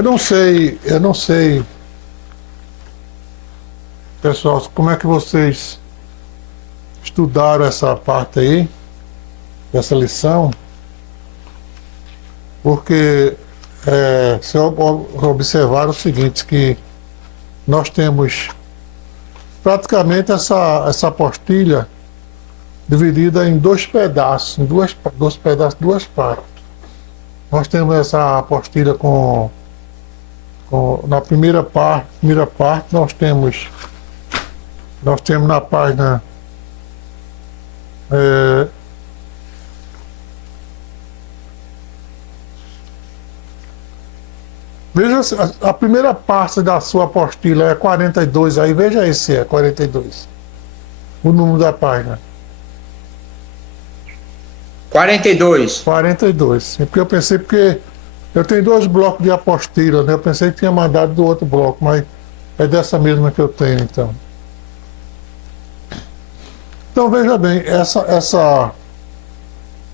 eu não sei, pessoal, como é que vocês estudaram essa parte aí, dessa lição, porque se observar o seguinte, que nós temos praticamente essa apostila dividida em dois pedaços, em dois pedaços, duas partes. Nós temos essa apostila na primeira parte nós temos na página veja a primeira parte da sua apostila é 42, aí veja aí se é 42 o número da página. 42. 42. É porque eu pensei, porque eu tenho dois blocos de apostila, né? Eu pensei que tinha mandado do outro bloco, mas é dessa mesma que eu tenho, então. Então veja bem,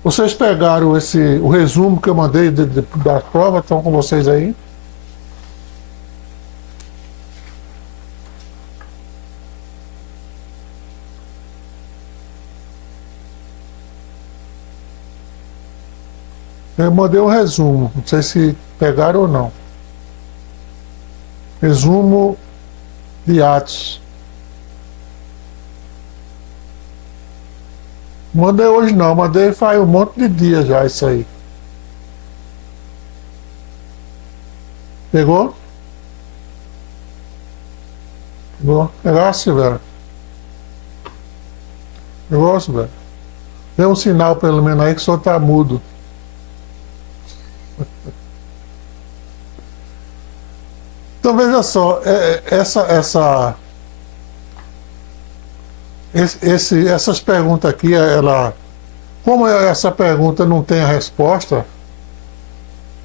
vocês pegaram o resumo que eu mandei da prova, estão com vocês aí? Eu mandei um resumo, não sei se pegaram ou não. Resumo de Atos. Mandei hoje não, mandei faz um monte de dias já isso aí. Pegou? Pegou? Pegou, Silveira? Pegou, Silveira? Dê um sinal pelo menos aí que o senhor tá mudo. Então veja só, essas perguntas aqui, como essa pergunta não tem a resposta,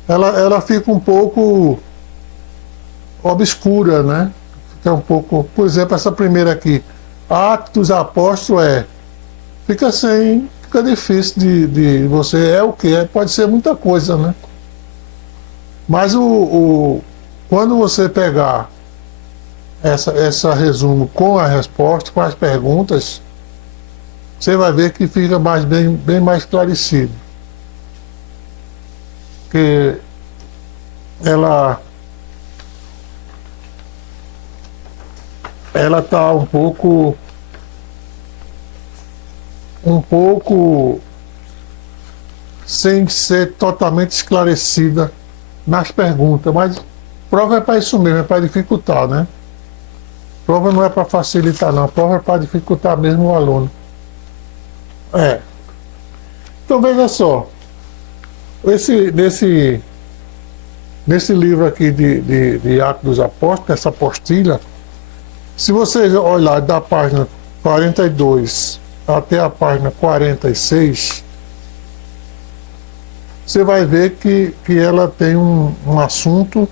ela fica um pouco obscura, né? Fica um pouco, por exemplo, essa primeira aqui, Atos dos Apóstolos fica difícil de você, o que? Pode ser muita coisa, né? Mas quando você pegar essa resumo com a resposta, com as perguntas, você vai ver que fica bem mais esclarecido. Porque ela está um pouco sem ser totalmente esclarecida nas perguntas, mas prova é para isso mesmo, é para dificultar, né? Prova não é para facilitar não, prova é para dificultar mesmo o aluno. Então veja só, nesse livro aqui de Atos dos Apóstolos, essa apostila, se vocês olharem da página 42 até a página 46, você vai ver que ela tem um assunto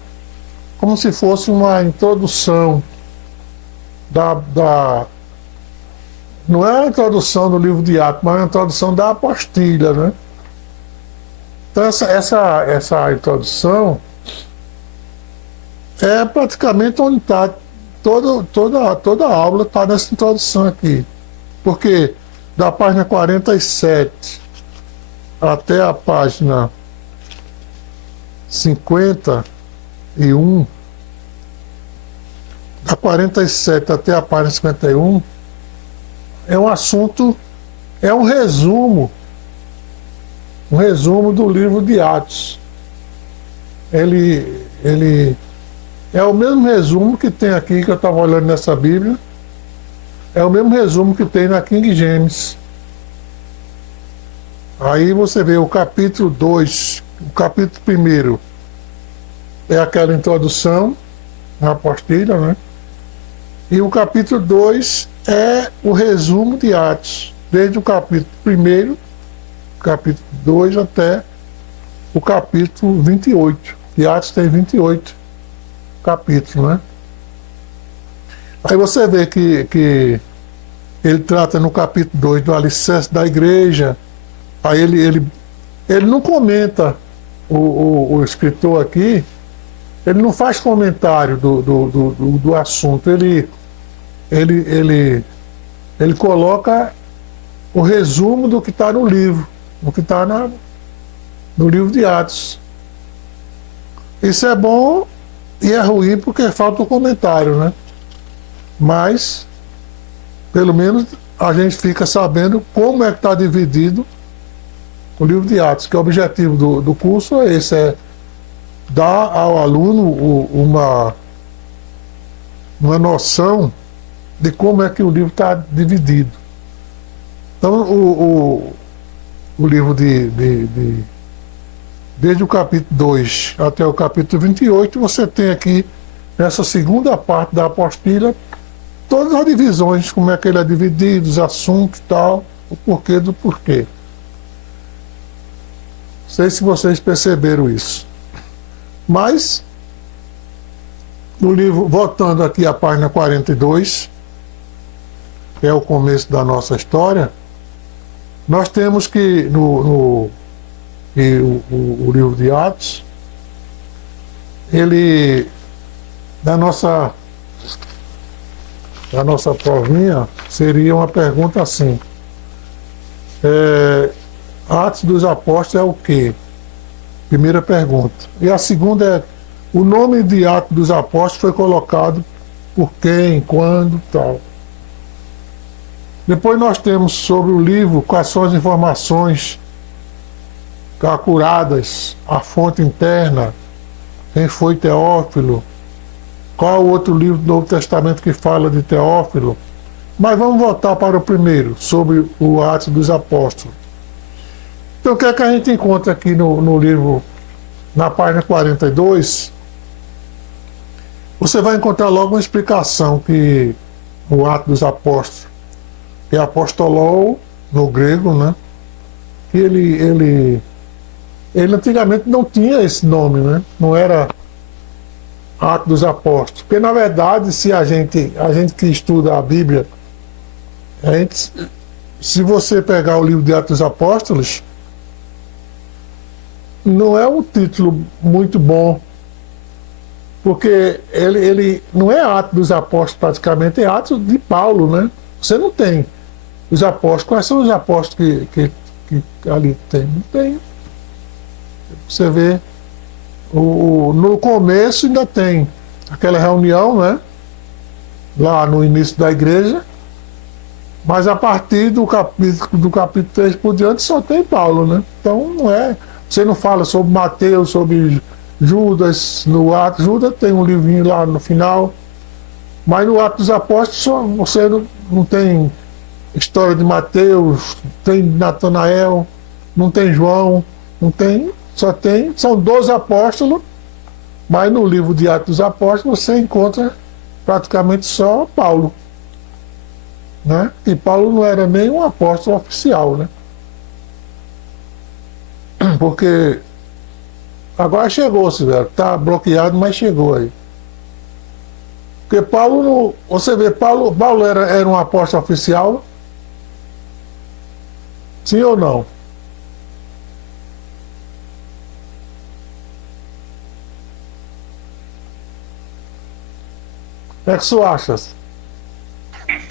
como se fosse uma introdução não é a introdução do livro de Atos, mas é a introdução da apostila, né? Então essa introdução é praticamente onde está toda a aula está nessa introdução aqui. Porque da página 47 até a página 51, da 47 até a página 51, é um assunto, é um resumo do livro de Atos. Ele é o mesmo resumo que tem aqui, que eu estava olhando nessa Bíblia, é o mesmo resumo que tem na King James. Aí você vê o capítulo 2, o capítulo 1 é aquela introdução na apostila, né? E o capítulo 2 é o resumo de Atos, desde o capítulo 1, capítulo 2 até o capítulo 28. E Atos tem 28 capítulos, né? Aí você vê que ele trata no capítulo 2 do alicerce da igreja. Aí ele não comenta, o escritor aqui, ele não faz comentário do assunto, ele coloca o resumo do que está no livro, no que está no livro de Atos. Isso é bom e é ruim porque falta o comentário, né? Mas, pelo menos, a gente fica sabendo como é que está dividido o livro de Atos, que o objetivo do curso é esse, é dar ao aluno uma noção de como é que o livro está dividido. Então, o livro desde o capítulo 2 até o capítulo 28, você tem aqui, nessa segunda parte da apostila, todas as divisões, como é que ele é dividido, os assuntos e tal, o porquê do porquê. Não sei se vocês perceberam isso. Mas, no livro, voltando aqui à página 42, que é o começo da nossa história, nós temos que, o livro de Atos, ele, da nossa provinha, seria uma pergunta assim: Atos dos Apóstolos é o quê? Primeira pergunta. E a segunda é: o nome de Atos dos Apóstolos foi colocado por quem, quando, tal. Depois nós temos sobre o livro quais são as informações acuradas, a fonte interna, quem foi Teófilo, qual o outro livro do Novo Testamento que fala de Teófilo. Mas vamos voltar para o primeiro, sobre o Atos dos Apóstolos. Então, o que é que a gente encontra aqui no livro, na página 42? Você vai encontrar logo uma explicação que o Atos dos Apóstolos é apostolou no grego, né? Que ele antigamente não tinha esse nome, né? Não era Atos dos Apóstolos. Porque, na verdade, se a gente que estuda a Bíblia, se você pegar o livro de Atos dos Apóstolos, não é um título muito bom, porque ele não é Atos dos Apóstolos praticamente, é Atos de Paulo, né? Você não tem os apóstolos. Quais são os apóstolos que ali tem? Não tem. Você vê, no começo ainda tem aquela reunião, né? Lá no início da igreja, mas a partir do capítulo 3 por diante só tem Paulo, né? Então não é. Você não fala sobre Mateus, sobre Judas, no Atos. Judas tem um livrinho lá no final, mas no Atos dos Apóstolos você não tem história de Mateus, tem Natanael, não tem João, não tem, são 12 apóstolos, mas no livro de Atos dos Apóstolos você encontra praticamente só Paulo, né? E Paulo não era nem um apóstolo oficial, né? Porque agora chegou, Silvério, tá bloqueado, mas chegou aí. Porque Paulo, você vê, Paulo era um apóstolo oficial? Sim ou não? O que você acha?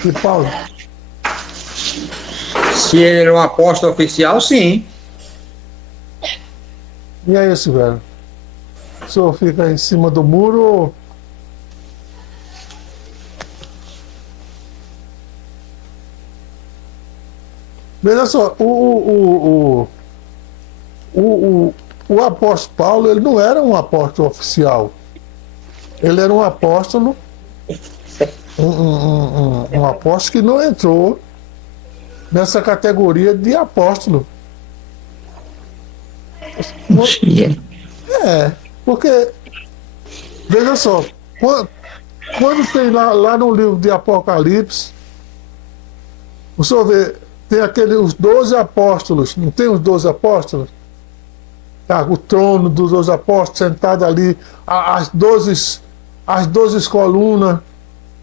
Que Paulo? Se ele era um apóstolo oficial, sim. E é isso, velho. O senhor fica em cima do muro ou... Veja só, o apóstolo Paulo, ele não era um apóstolo oficial. Ele era um apóstolo, um apóstolo que não entrou nessa categoria de apóstolo. Porque, veja só, quando tem lá no livro de Apocalipse, o senhor vê, tem os 12 apóstolos, não tem os 12 apóstolos? Tá, o trono dos 12 apóstolos sentado ali, as 12 colunas,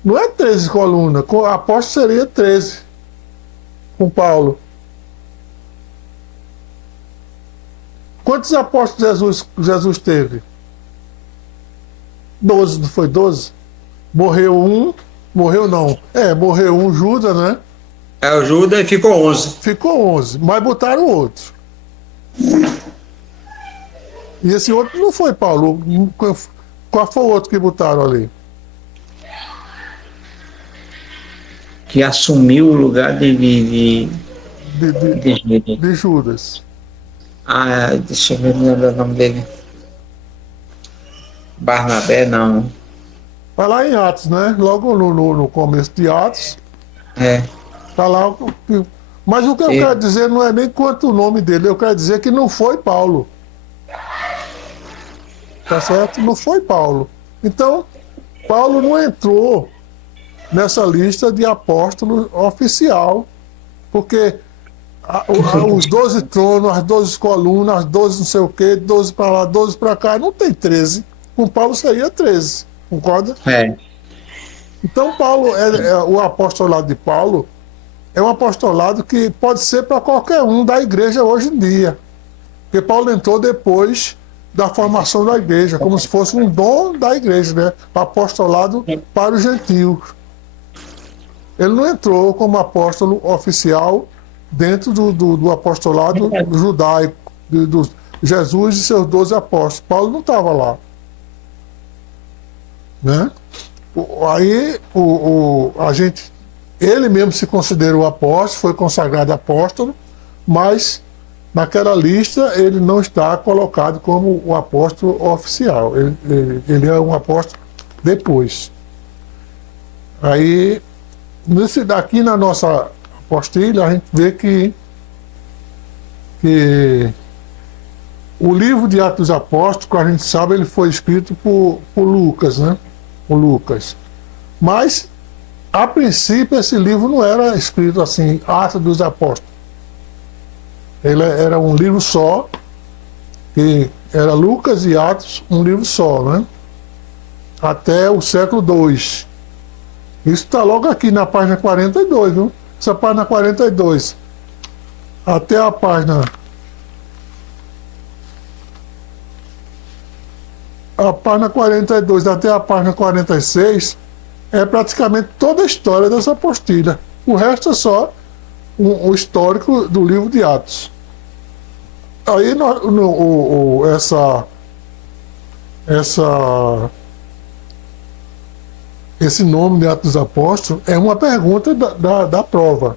não é 13 colunas, apóstolo seria 13, com Paulo. Quantos apóstolos Jesus teve? 12, não foi 12? Morreu um, morreu não. Morreu um, Judas, né? É o Judas e ficou 11. Ficou 11, mas botaram outro. E esse outro não foi Paulo. Qual foi o outro que botaram ali? Que assumiu o lugar De, de, de- de Judas. deixa eu ver, não lembro o nome dele. Barnabé, não. Vai lá em Atos, né? Logo no começo de Atos, É. tá lá. Mas o que eu E- quero dizer não é nem quanto o nome dele, eu quero dizer que não foi Paulo. Tá certo? Não foi Paulo. Então, Paulo não entrou nessa lista de apóstolo oficial, porque os 12 tronos, as 12 colunas, as 12 não sei o quê, 12 para lá, 12 para cá, não tem 13. Com Paulo seria 13, concorda? É. Então, Paulo, o apostolado de Paulo é um apostolado que pode ser para qualquer um da igreja hoje em dia. Porque Paulo entrou depois da formação da igreja, como se fosse um dom da igreja, né? Apostolado para os gentios. Ele não entrou como apóstolo oficial dentro do apostolado judaico, de Jesus e seus 12 apóstolos. Paulo não estava lá. Né? Aí ele mesmo se considerou apóstolo, foi consagrado apóstolo, mas naquela lista ele não está colocado como o apóstolo oficial. Ele é um apóstolo depois. Aí, aqui na nossa apostila, a gente vê que o livro de Atos dos Apóstolos, que a gente sabe, ele foi escrito por Lucas, né? Por Lucas. Mas, a princípio, esse livro não era escrito assim, Atos dos Apóstolos. Ele era um livro só, que era Lucas e Atos, um livro só, né? Até o século II. Isso está logo aqui na página 42, viu? Essa página 42. Até a página. A página 42 até a página 46 é praticamente toda a história dessa apostila. O resto é só o histórico do livro de Atos. Aí esse nome de Atos dos Apóstolos é uma pergunta da prova.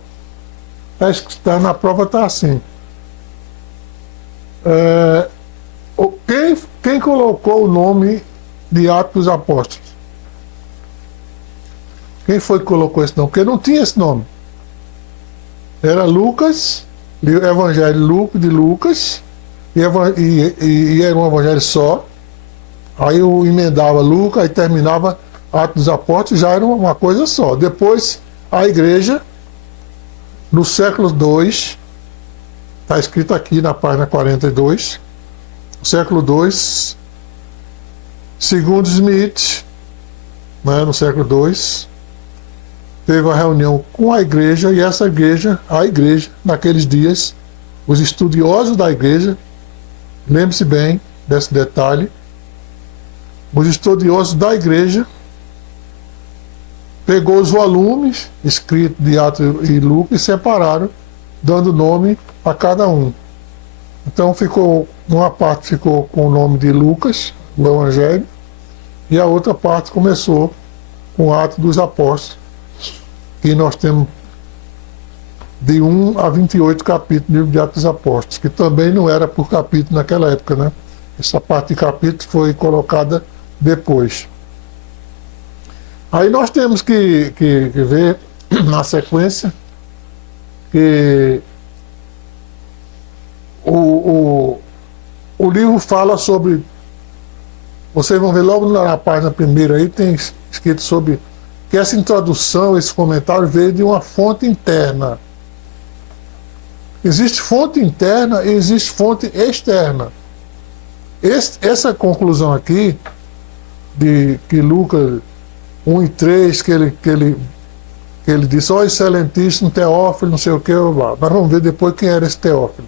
Está na prova, está assim. Quem colocou o nome de Atos dos Apóstolos? Quem foi que colocou esse nome? Porque não tinha esse nome. Era Lucas, Evangelho de Lucas, e era um evangelho só. Aí eu emendava Lucas, aí terminava Atos dos Apóstolos, já era uma coisa só. Depois, a igreja, no século II, está escrito aqui na página 42, século II, segundo Smith, né, no século II, teve uma reunião com a igreja, e essa igreja, naqueles dias, os estudiosos da igreja, lembre-se bem desse detalhe, os estudiosos da igreja pegou os volumes escritos de Atos e Lucas e separaram, dando nome a cada um. Então uma parte ficou com o nome de Lucas, o Evangelho, e a outra parte começou com Atos dos Apóstolos, que nós temos de 1 a 28 capítulos do livro de Atos dos Apóstolos, que também não era por capítulo naquela época, né? Essa parte de capítulo foi colocada depois. Aí nós temos que ver na sequência que o livro fala sobre. Vocês vão ver logo na página primeira aí, tem escrito sobre que essa introdução, esse comentário veio de uma fonte interna. Existe fonte interna e existe fonte externa. Essa conclusão aqui, de que Lucas 1 e 3, que ele disse, ó, excelentíssimo Teófilo, não sei o que, nós vamos ver depois quem era esse Teófilo.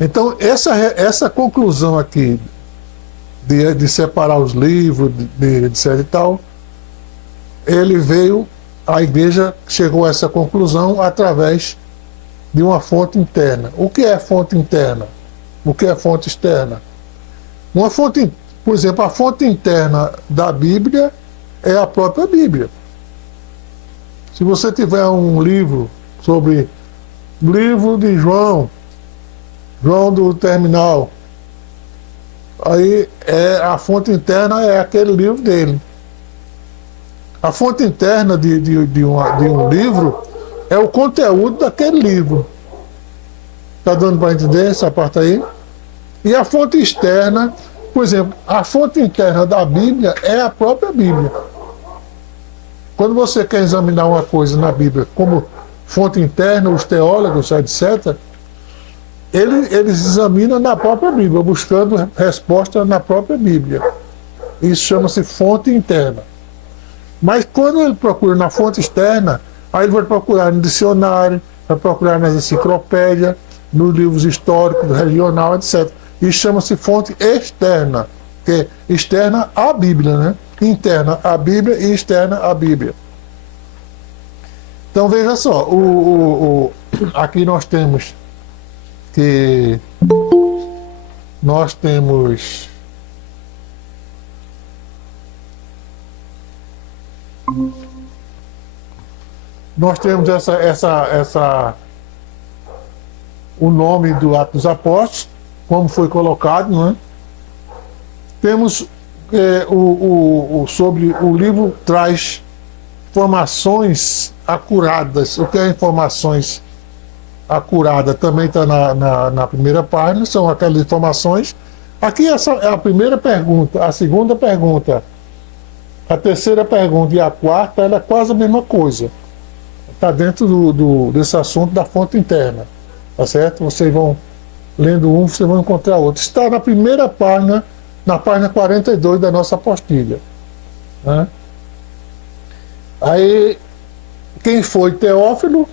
Então, essa conclusão aqui de separar os livros, de etc e tal, ele veio, a igreja chegou a essa conclusão através de uma fonte interna. O que é fonte interna? O que é fonte externa? Uma fonte, por exemplo, a fonte interna da Bíblia é a própria Bíblia. Se você tiver um livro sobre o livro de João do Terminal, aí a fonte interna é aquele livro dele. A fonte interna de um livro é o conteúdo daquele livro. Está dando para entender essa parte aí? E a fonte externa, por exemplo, a fonte interna da Bíblia é a própria Bíblia. Quando você quer examinar uma coisa na Bíblia como fonte interna, os teólogos, etc., eles examinam na própria Bíblia, buscando resposta na própria Bíblia. Isso chama-se fonte interna. Mas quando ele procura na fonte externa, aí ele vai procurar no dicionário, vai procurar nas enciclopédias, nos livros históricos, regional, etc. Isso chama-se fonte externa, que é externa à Bíblia, né? Interna à Bíblia e externa à Bíblia. Então veja só, aqui nós temos que nós temos o nome do Atos dos Apóstolos, como foi colocado, não é? Temos sobre o livro traz informações acuradas. O que é informações acuradas? Também está na primeira página, são aquelas informações. Aqui essa é a primeira pergunta, a segunda pergunta, a terceira pergunta e a quarta, ela é quase a mesma coisa. Está dentro desse assunto da fonte interna. Tá certo? Vocês vão lendo um, vocês vão encontrar outro. Está na primeira página, na página 42 da nossa apostila. Né? Aí, quem foi Teófilo?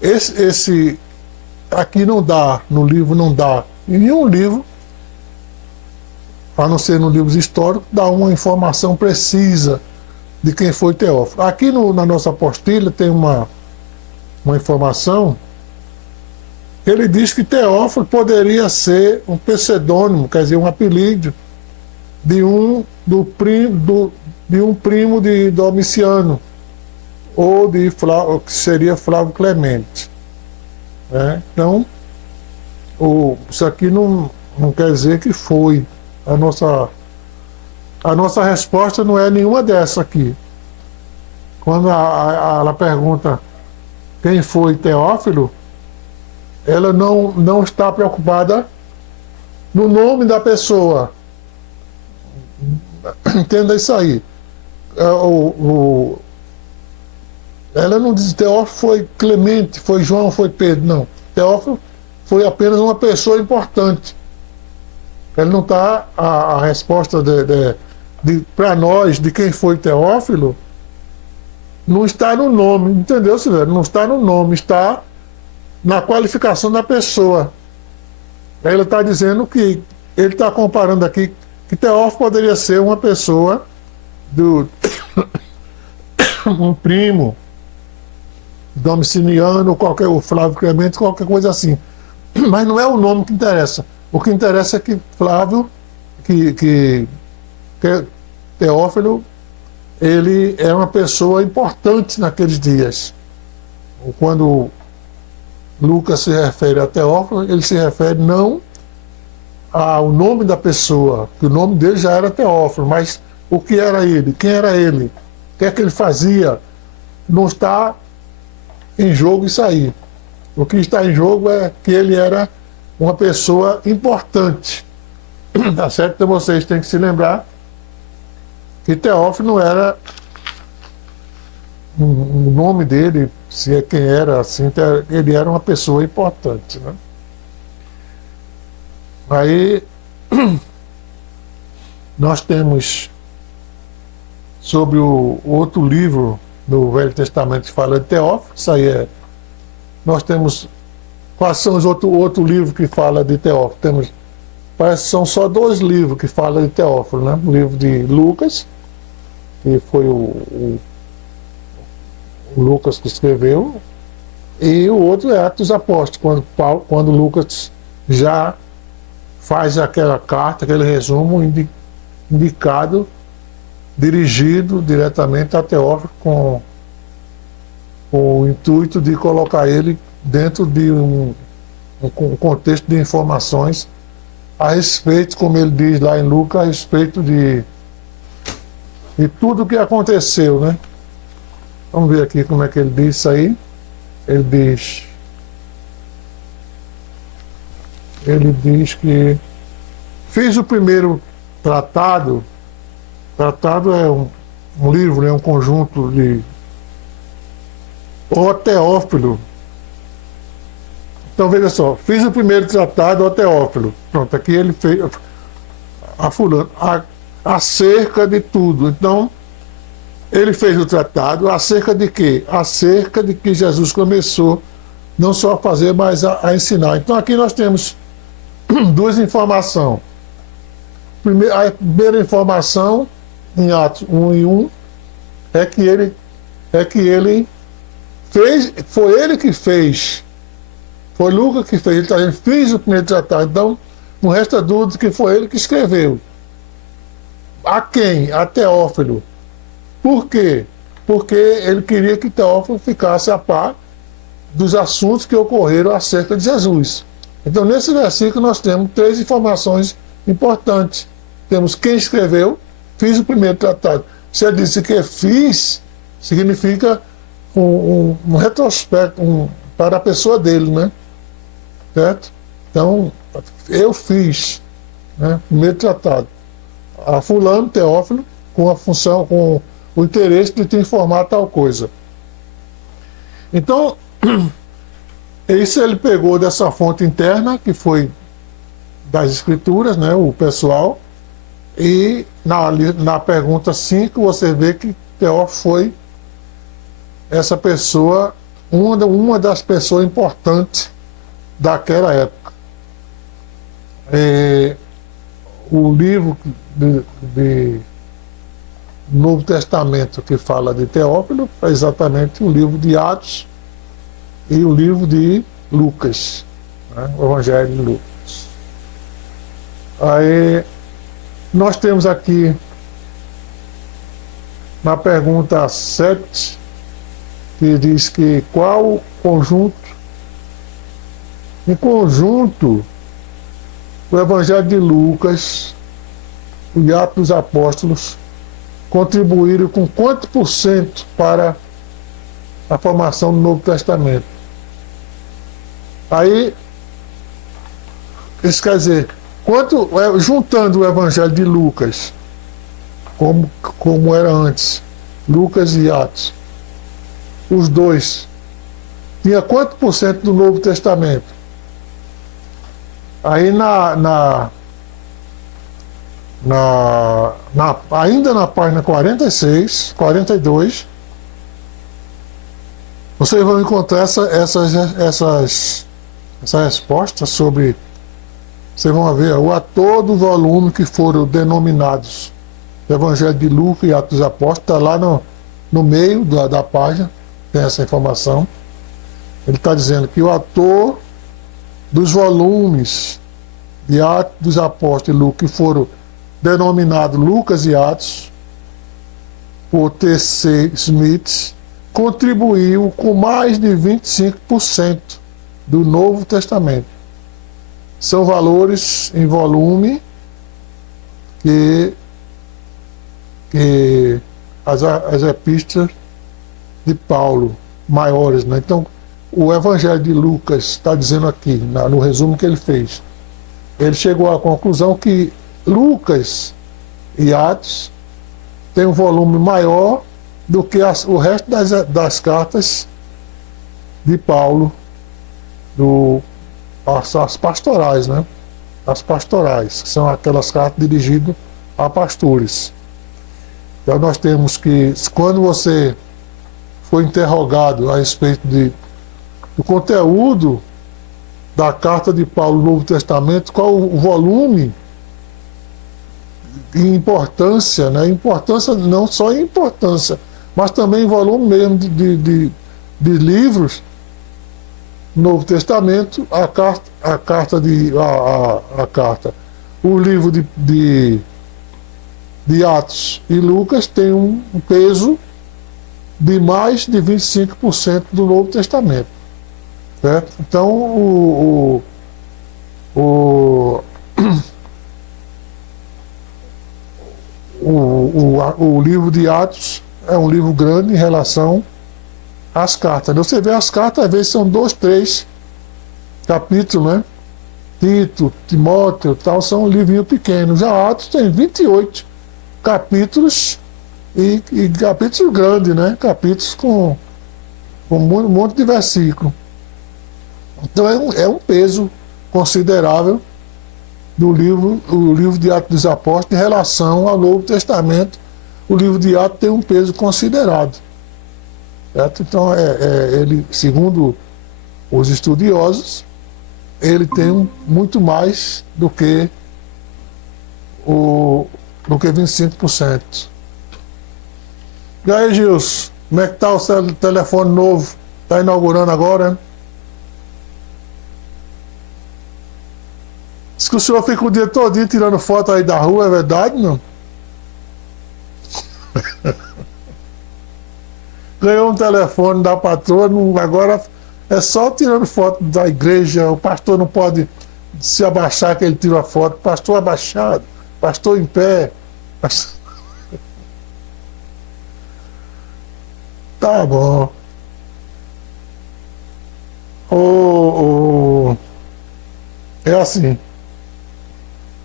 Esse aqui não dá, no livro não dá. Em nenhum livro, a não ser nos livros históricos, dá uma informação precisa de quem foi Teófilo. Aqui na nossa apostila tem uma informação. Ele diz que Teófilo poderia ser um pseudônimo, quer dizer, um apelido de um primo de Domiciano, ou que seria Flávio Clemente. Né? Então, isso aqui não quer dizer que foi. A nossa resposta não é nenhuma dessa aqui. Quando ela pergunta quem foi Teófilo, ela não está preocupada no nome da pessoa. Entenda isso aí. Ela não diz Teófilo foi Clemente, foi João, foi Pedro. Não. Teófilo foi apenas uma pessoa importante. Ele não está. A resposta para nós de quem foi Teófilo não está no nome, entendeu, Silvério? Não está no nome, está na qualificação da pessoa. Ele está dizendo que ele está comparando aqui que Teófilo poderia ser uma pessoa um primo Domiciliano, o Flávio Clemente, qualquer coisa assim. Mas não é o nome que interessa. O que interessa é que Flávio, que Teófilo, ele é uma pessoa importante naqueles dias. Quando Lucas se refere a Teófilo, ele se refere não ao nome da pessoa, que o nome dele já era Teófilo, mas o que era ele, quem era ele, o que é que ele fazia, não está em jogo isso aí. O que está em jogo é que ele era uma pessoa importante. Tá certo? Então vocês têm que se lembrar que Teófilo não era o nome dele, se é quem era, assim, ele era uma pessoa importante. Né? Aí nós temos sobre o outro livro do Velho Testamento que fala de Teófilo, isso aí é. Nós temos. Quais são os outro livro que fala de Teófilo? Temos parece que são só 2 livros que falam de Teófilo, né? O livro de Lucas, que foi o Lucas que escreveu, e o outro é Atos dos Apóstolos, quando Lucas já faz aquela carta, aquele resumo indicado, dirigido diretamente a Teófilo com o intuito de colocar ele dentro de um contexto de informações a respeito, como ele diz lá em Lucas, a respeito de tudo o que aconteceu, né? Vamos ver aqui como é que ele diz isso aí. Ele diz que fez o primeiro tratado. Tratado é um livro, né? Um conjunto de O Teófilo. Então veja só, fiz o primeiro tratado, O Teófilo. Pronto, aqui ele fez a fulano, acerca de tudo. Então, ele fez o tratado acerca de quê? Acerca de que Jesus começou não só a fazer, mas a ensinar. Então aqui nós temos 2 informações. A primeira informação, em Atos 1:1, é que ele fez, foi ele que fez, foi Lucas que fez, ele está dizendo, fiz o primeiro tratado. Então, não resta dúvida que foi ele que escreveu. A quem? A Teófilo. Por quê? Porque ele queria que Teófilo ficasse a par dos assuntos que ocorreram acerca de Jesus. Então, nesse versículo, nós temos 3 informações importantes. Temos quem escreveu, fiz o primeiro tratado. Se ele disse que fiz, significa um retrospecto para a pessoa dele, né? Certo? Então, eu fiz, né, o primeiro tratado a fulano, Teófilo, com a função, com o interesse de te informar tal coisa. Então, isso ele pegou dessa fonte interna, que foi das Escrituras, né, o pessoal, e na pergunta 5 você vê que Teófilo foi essa pessoa, uma das pessoas importantes daquela época. O livro de Novo Testamento que fala de Teófilo é exatamente o livro de Atos e o livro de Lucas, né? O Evangelho de Lucas. Aí nós temos aqui na pergunta 7 que diz que qual conjunto, em conjunto, o Evangelho de Lucas e Atos dos Apóstolos contribuíram com quanto por cento para a formação do Novo Testamento? Aí, isso quer dizer, juntando o Evangelho de Lucas, como era antes, Lucas e Atos, os dois, tinha quanto por cento do Novo Testamento? Aí ainda na página 46, 42, vocês vão encontrar essas respostas sobre. Vocês vão ver o ator do volume que foram denominados Evangelho de Lucas e Atos dos Apóstolos, está lá no meio da página, tem essa informação. Ele está dizendo que o ator dos volumes de Atos dos Apóstolos e Lucas, que foram denominados Lucas e Atos, por T.C. Smith, contribuiu com mais de 25% do Novo Testamento. São valores em volume que as epístolas de Paulo maiores, né? Então, o Evangelho de Lucas está dizendo aqui, no resumo que ele fez, ele chegou à conclusão que Lucas e Atos têm um volume maior do que o resto das cartas de Paulo, as pastorais, né? As pastorais, que são aquelas cartas dirigidas a pastores. Então nós temos que, quando você for interrogado a respeito do conteúdo da carta de Paulo no Novo Testamento, qual o volume e importância, né? Importância não só em importância, mas também em volume mesmo de livros no Novo Testamento, a carta, o livro de Atos e Lucas tem um peso de mais de 25% do Novo Testamento. Certo? Então, o livro de Atos é um livro grande em relação às cartas. Você vê as cartas, às vezes são 2, 3 capítulos, né? Tito, Timóteo, tal, são um livrinho pequeno. Já Atos tem 28 capítulos e capítulos grandes, né? Capítulos com um monte de versículos. Então é um peso considerável do o livro de Atos dos Apóstolos em relação ao Novo Testamento. O livro de Atos tem um peso considerado. Certo? Então, ele, segundo os estudiosos, ele tem muito mais do que 25%. E aí, Gilson, como é que está o telefone novo? Está inaugurando agora, né? Diz que o senhor fica o dia todinho tirando foto aí da rua, é verdade, não? Ganhou um telefone da patroa, agora é só tirando foto da igreja. O pastor não pode se abaixar que ele tira a foto. Pastor abaixado, pastor em pé. Tá bom. É assim.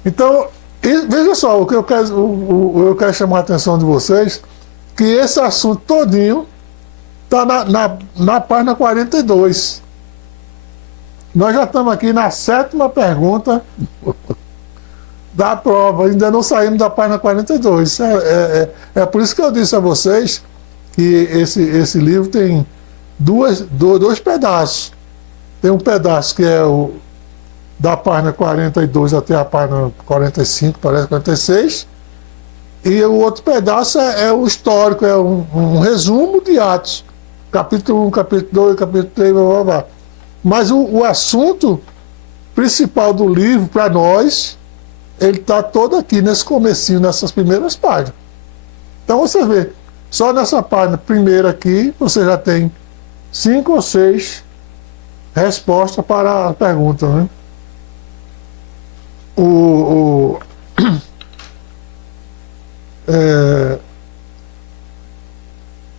Então, veja só, o que eu quero chamar a atenção de vocês, que esse assunto todinho está na página 42. Nós já estamos aqui na 7ª pergunta da prova, ainda não saímos da página 42. É por isso que eu disse a vocês que esse livro tem dois pedaços. Tem um pedaço que é da página 42 até a página 45, parece 46, e o outro pedaço é o histórico, é um resumo de Atos, capítulo 1, capítulo 2, capítulo 3, blá, blá, blá. Mas o assunto principal do livro, para nós, ele está todo aqui nesse comecinho, nessas primeiras páginas. Então você vê, só nessa página primeira aqui, você já tem 5 ou 6 respostas para a pergunta, né?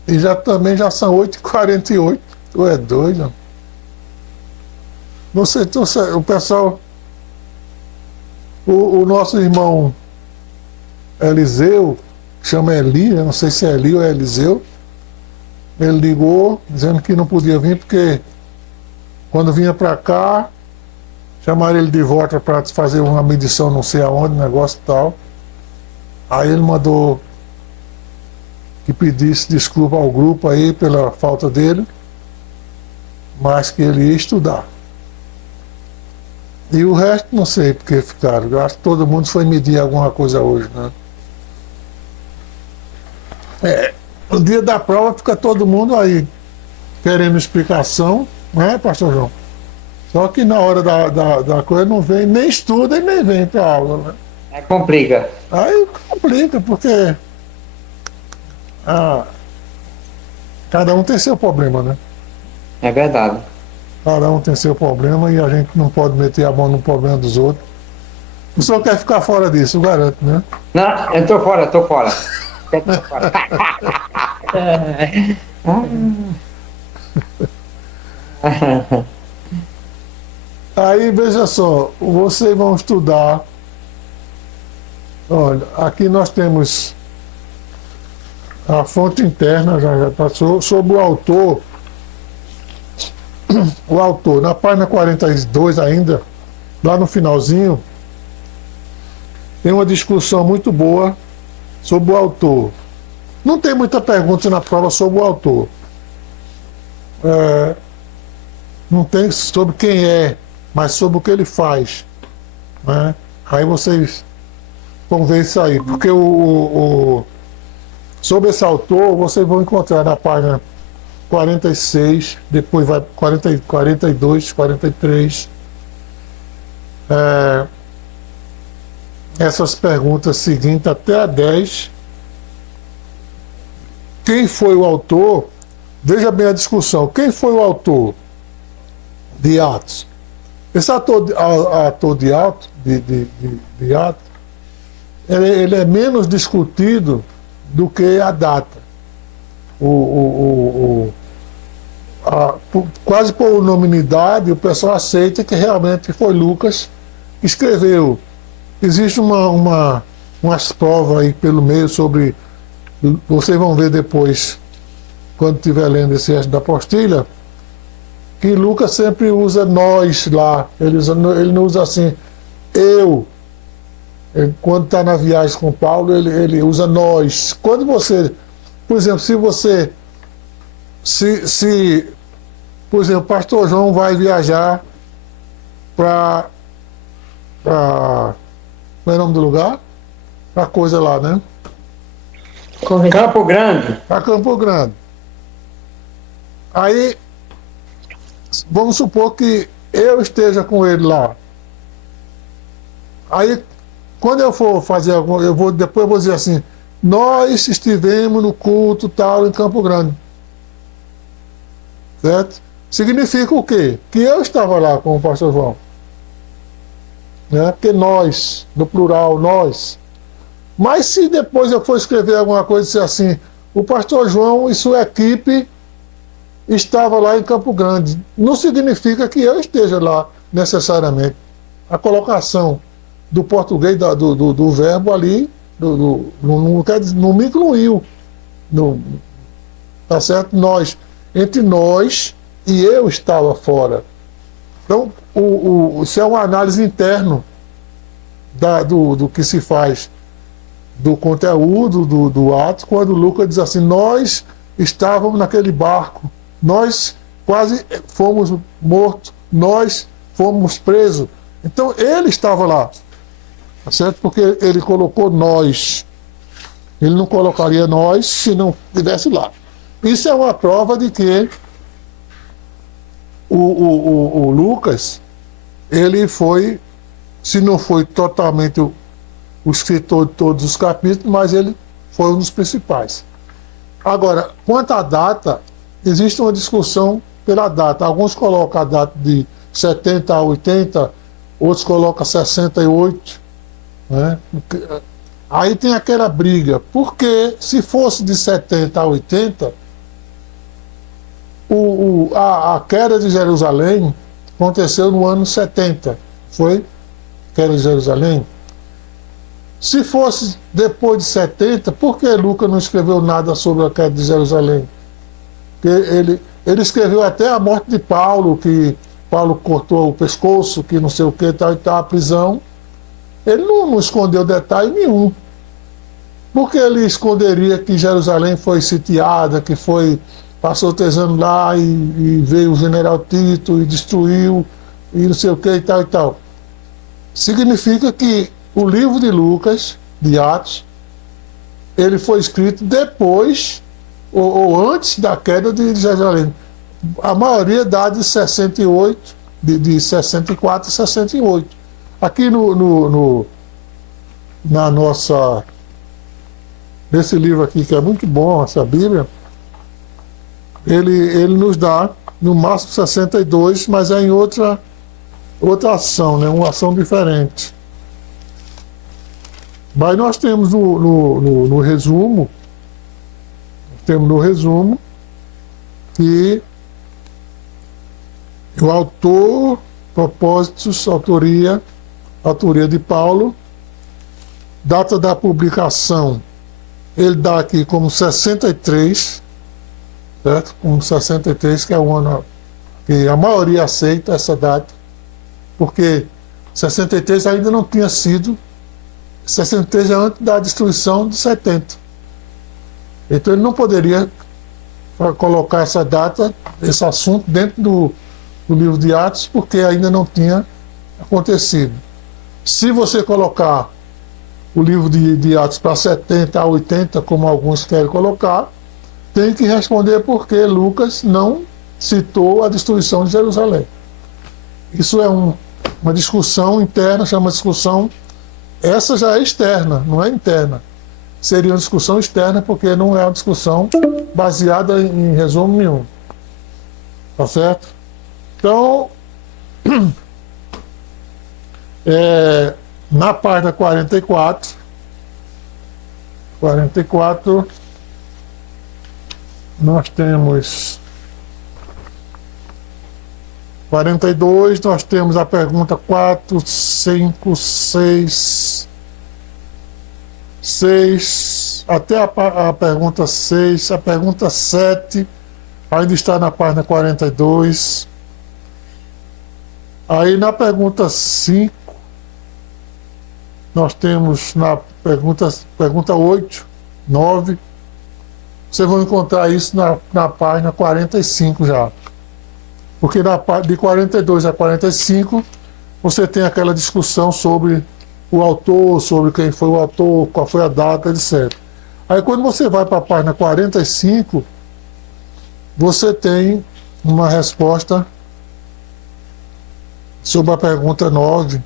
E também já são 8h48. Tu é doido? Não sei, o pessoal. O nosso irmão Eliseu, chama Eli, não sei se é Eli ou é Eliseu, ele ligou dizendo que não podia vir porque quando vinha para cá, chamaram ele de volta para fazer uma medição não sei aonde, negócio e tal. Aí ele mandou que pedisse desculpa ao grupo aí pela falta dele, mas que ele ia estudar. E o resto não sei porque ficaram. Eu acho que todo mundo foi medir alguma coisa hoje, né? No dia da prova fica todo mundo aí querendo explicação, né, pastor João? Só que na hora da coisa não vem, nem estuda e nem vem para aula, né? Aí complica. Aí complica, porque cada um tem seu problema, né? É verdade. Cada um tem seu problema e a gente não pode meter a mão no problema dos outros. O senhor quer ficar fora disso, eu garanto, né? Não, eu tô fora. Tô fora. Aí, veja só, vocês vão estudar. Olha, aqui nós temos a fonte interna, já passou, sobre o autor. O autor, na página 42 ainda, lá no finalzinho, tem uma discussão muito boa sobre o autor. Não tem muita pergunta na prova sobre o autor. Não tem sobre quem é mas sobre o que ele faz, né? Aí vocês vão ver isso aí, porque sobre esse autor vocês vão encontrar na página 46, depois vai 40, 42, 43. Essas perguntas seguintes até a 10. Quem foi o autor? Veja bem a discussão. Quem foi o autor de Atos? Esse ator de Atos, de Atos, ele é menos discutido do que a data. Quase por unanimidade, o pessoal aceita que realmente foi Lucas que escreveu. Existe umas provas aí pelo meio sobre. Vocês vão ver depois, quando estiver lendo esse resto da apostila, que Lucas sempre usa nós lá. Ele não usa assim, eu. Quando está na viagem com Paulo, ele usa nós. Quando você, por exemplo, por exemplo, o pastor João vai viajar para qual é o nome do lugar? Para coisa lá, né? Campo Grande. Para Campo Grande. Aí, vamos supor que eu esteja com ele lá. Aí, quando eu for fazer depois eu vou dizer assim, nós estivemos no culto tal em Campo Grande. Certo? Significa o quê? Que eu estava lá com o pastor João. Né? Porque nós, no plural, nós. Mas se depois eu for escrever alguma coisa e dizer assim, o pastor João e sua equipe estava lá em Campo Grande, não significa que eu esteja lá necessariamente. A colocação do português, do verbo ali, não me incluiu. Tá certo? Nós. Entre nós e eu estava fora. Então, isso é uma análise interna do que se faz, do conteúdo do ato, quando Lucas diz assim, nós estávamos naquele barco, nós quase fomos mortos, nós fomos presos. Então, ele estava lá. Tá certo? Porque ele colocou nós. Ele não colocaria nós se não estivesse lá. Isso é uma prova de que o Lucas, ele foi, se não foi totalmente o escritor de todos os capítulos, mas ele foi um dos principais. Agora, quanto à data, existe uma discussão pela data. Alguns colocam a data de 70 a 80, outros colocam 68. Né? Aí tem aquela briga, porque se fosse de 70 a 80, a queda de Jerusalém aconteceu no ano 70, foi queda de Jerusalém. Se fosse depois de 70, por que Lucas não escreveu nada sobre a queda de Jerusalém? Porque ele escreveu até a morte de Paulo, que Paulo cortou o pescoço, que não sei o que, tal e tal, a prisão. Ele não escondeu detalhe nenhum. Por que ele esconderia que Jerusalém foi sitiada, que passou 3 anos lá e veio o general Tito e destruiu, e não sei o que e tal e tal? Significa que o livro de Lucas, de Atos, ele foi escrito depois ou antes da queda de Jerusalém. A maioria dá de 68, de 64 a 68. Aqui na nossa, nesse livro aqui, que é muito bom, essa Bíblia, ele nos dá no máximo 62, mas é em outra ação, né? Uma ação diferente. Mas nós temos no resumo, que o autor, propósitos, autoria de Paulo, data da publicação, ele dá aqui como 63, certo? Como 63, que é o ano que a maioria aceita essa data, porque 63 ainda não tinha sido, 63 é antes da destruição de 70. Então ele não poderia colocar essa data, esse assunto dentro do livro de Atos, porque ainda não tinha acontecido. Se você colocar o livro de Atos para 70 a 80, como alguns querem colocar, tem que responder porque Lucas não citou a destruição de Jerusalém. Isso é uma discussão interna, chama discussão. Essa já é externa, não é interna. Seria uma discussão externa porque não é uma discussão baseada em resumo nenhum. Tá certo? Então, na página 44, nós temos 42, nós temos a pergunta 4, 5, 6, até a pergunta 6, a pergunta 7 ainda está na página 42. Aí na pergunta 5, nós temos na pergunta 8, 9, vocês vão encontrar isso na página 45 já. Porque de 42 a 45, você tem aquela discussão sobre o autor, sobre quem foi o autor, qual foi a data, etc. Aí quando você vai para a página 45, você tem uma resposta sobre a pergunta 9,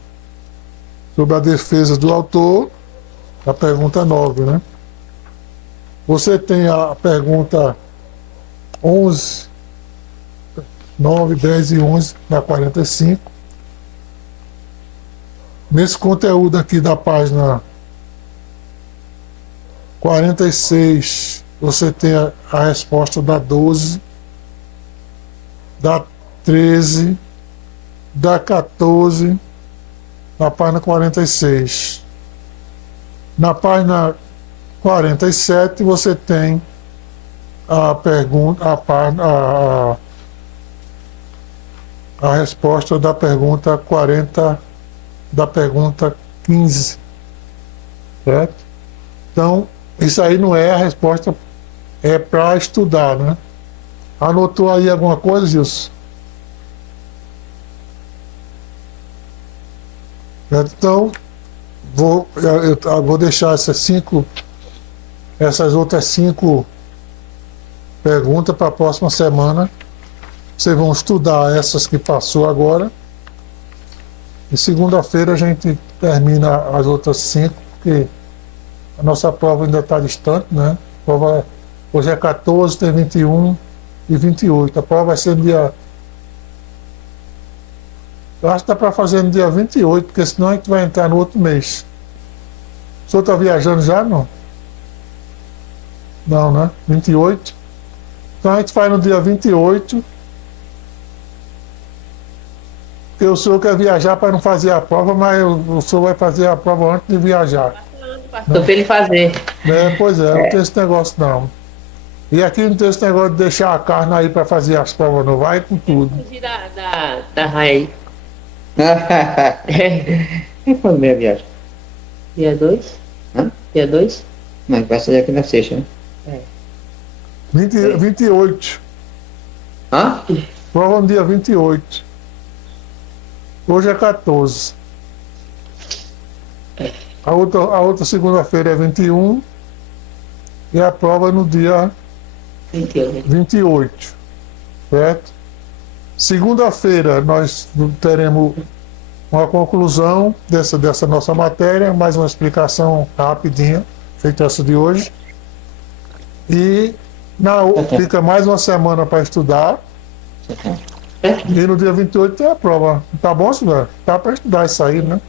sobre a defesa do autor, a pergunta 9, né? Você tem a pergunta 11, 9, 10 e 11 na 45. Nesse conteúdo aqui da página 46, você tem a resposta da 12, da 13, da 14, na página 46. Na página 47, você tem a pergunta, a resposta da pergunta 40, da pergunta 15, certo? Então, isso aí não é a resposta, é para estudar, né? Anotou aí alguma coisa, Gilson? Então, eu vou deixar essas outras 5 perguntas para a próxima semana. Vocês vão estudar essas que passou agora. E segunda-feira a gente termina as outras 5, porque a nossa prova ainda está distante, né? A prova hoje é 14, tem 21 e 28. A prova vai ser no dia... Eu acho que dá para fazer no dia 28, porque senão a gente vai entrar no outro mês. O senhor está viajando já, não? Não, né? 28. Então a gente faz no dia 28. Porque o senhor quer viajar para não fazer a prova, mas o senhor vai fazer a prova antes de viajar. Pastor, para ele fazer. Pois é, não tem esse negócio não. E aqui não tem esse negócio de deixar a carne aí para fazer as provas, não. Vai com tudo. Fugir da raiz. E quando vem a viagem? Dia 2? Hã? Dia 2? Mas vai sair aqui na sexta, né? 28. Hã? Prova no dia 28. Hoje é 14. A outra segunda-feira é 21. E a prova é no dia 28. Certo? Segunda-feira nós teremos uma conclusão dessa nossa matéria, mais uma explicação rapidinha, feita essa de hoje. E fica mais uma semana para estudar. E no dia 28 tem a prova. Tá bom, senhor? Tá para estudar isso aí, né?